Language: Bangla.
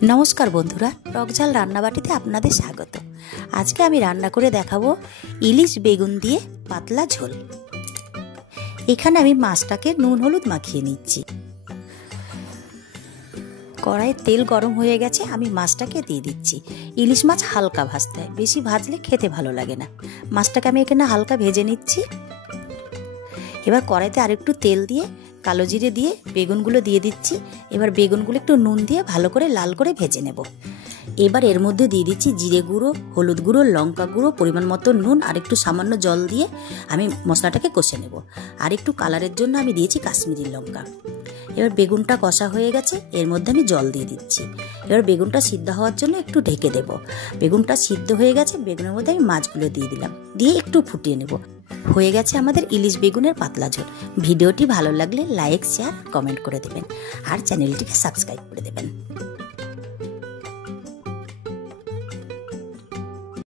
नमस्कार बंधुरा टकझाल रान्नाबाटीते आपनादेर स्वागत। आज के आमी रान्ना करे देखाबो इलिश बेगुन दिए पातला झोल। एखाने आमी माछटाके नुन हलुद माखिए निচ্ছি। कड़ाइये तेल गरम हो गेछे, आमी माछटाके दिए दिচ্ছি। इलिश माछ हालका भाजते हय, बेशी भाजले खेते भालो लागे ना। माछटाके आमी एखाने हालका भेजे निচ্ছি। एबार कड़ाइते आरेकटु तेल दिए कालो जिरे दिए बेगुनगुलो दिए दिচ্ছি। एबार बेगुनगुलो एकटु नुन दिए भालो करे लाल करे भेजे नेब। एबार एर मध्य दिए दिচ্ছি जिरे गुड़ो, हलुद गुड़ो, लंका गुड़ो, परिमाण मतो नुन और एकटु सामान्य जल दिए आमी मशलाटाके कषे नेब। और एकटु कालारेर जोन्नो आमी दिएছি काश्मीरी लंका। एबार बेगुनटा कषा हये गेছে, एर मध्य आमी जल दिए दिচ্ছি। एबार बेगुनटा सिद्ध हওয়ার জন্য একটু ঢেকে দেব। বেগুনটা সিদ্ধ হয়ে গেছে, বেগুনের মধ্যে আমি মাছগুলো দিয়ে দিলাম, দিয়ে একটু ফুটিয়ে নেব। হয়ে গেছে আমাদের ইলিশ বেগুনের পাতলা ঝোল। ভিডিওটি ভালো লাগলে লাইক, শেয়ার, কমেন্ট করে দেবেন আর চ্যানেলটিকে সাবস্ক্রাইব করে দেবেন।